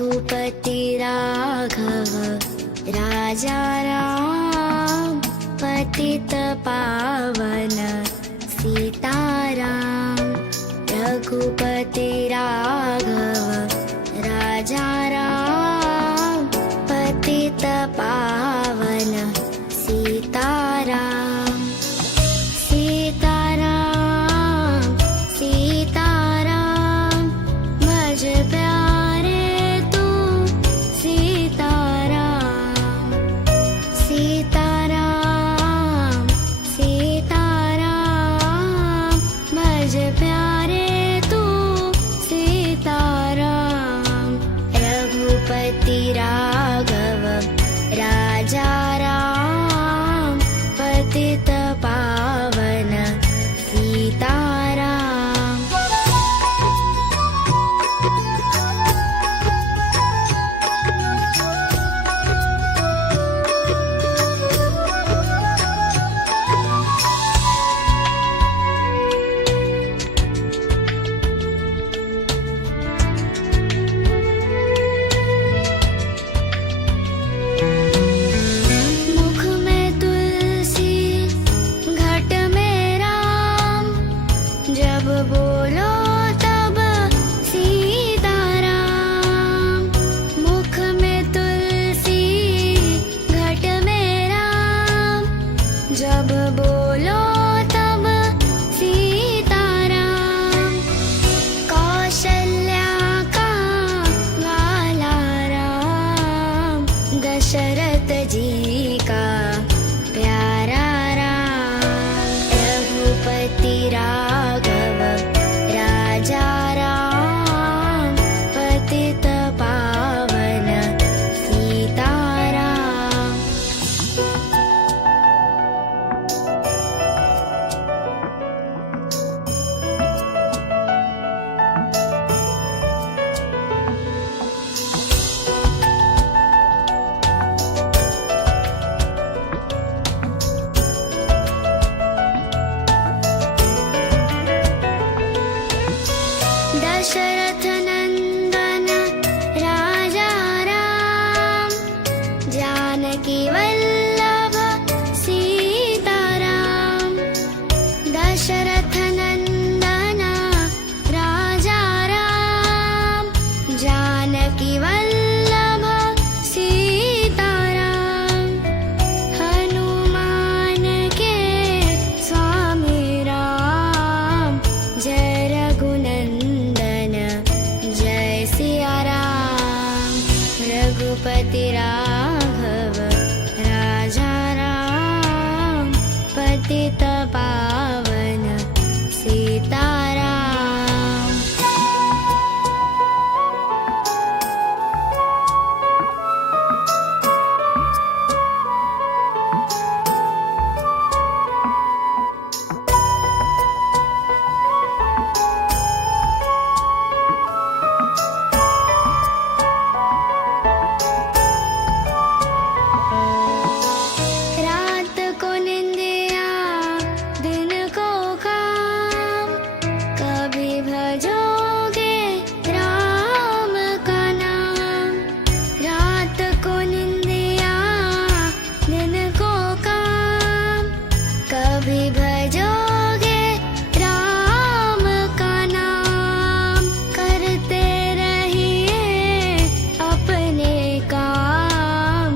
रघुपति राघव राजा राम, पतित पावन सीताराम। रघुपति राघव राजा राम, पतित पावन सीताराम। सीताराम सीताराम भज प्यारे तू सीताराम। सीताराम सीताराम भज प्यारे तू सीताराम। रघुपति राघव राजा राम, पतित पावन सीताराम। मुख में तुलसी घट में राम, जब बोलो तब सीताराम। मुख में तुलसी घट में राम, जब बोलो तब सीताराम। कौशल्या का वाला राम, दशरथ जी का प्यारा राम। रघुपति राघव राजा राम, पतित पावन सीताराम। दशरथ नंदन राजा राम, जानकी वल्लभ सीताराम। दशरथ नंदन राजा राम, जानकी वल्लभ सीताराम। हनुमान के स्वामी राम, जय रघुनंदन जय सिया राम। रघुपति राघव राजा राम, पतित पावन सीताराम। रात को निंदिया दिन को काम, कभी भजोगे राम का नाम। रात को निंदिया दिन को काम, कभी भजोगे राम का नाम। करते रहिए अपने काम,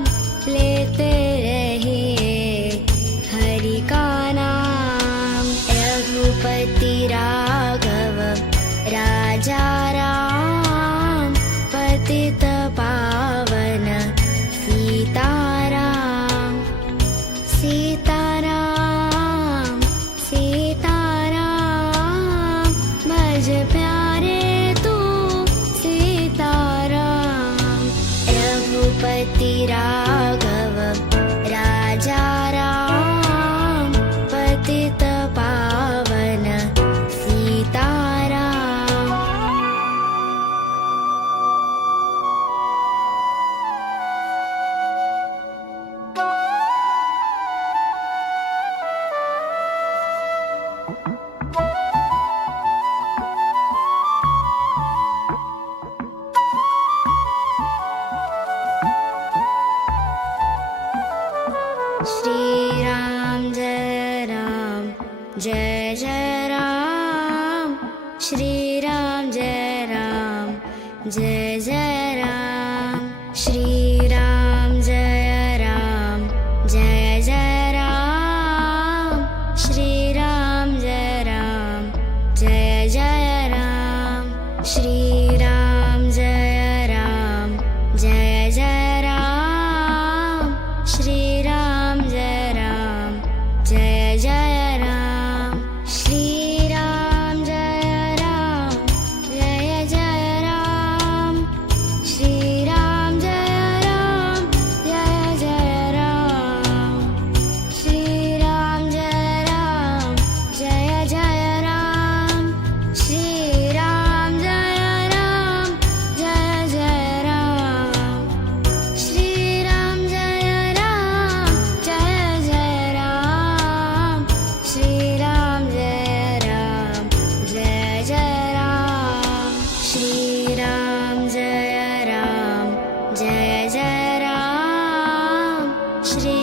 लेते रहिए हरि का नाम। रघुपति राघव राजा राम, पतित पावन सीताराम। सीताराम सीताराम भज प्यारे तू सीताराम। रघुपति राघव राजा राम, पतित पावन सीताराम। जय राम श्रीराम जय राम जय जय राम श्रीराम जय राम जय जय राम श्रीराम जय राम जय जय राम श्रीराम जय राम जय जय राम श्रीराम जय राम जय जय राम श्रीराम जय राम जय जय राम श्रीराम जय राम जय जय राम श्रीराम जय राम जय जय राम श्रीराम जय राम जय जय राम श्रीराम जय राम जय जय राम श्रीराम जय राम जय जय राम श्रीराम जय राम जय जय राम श्री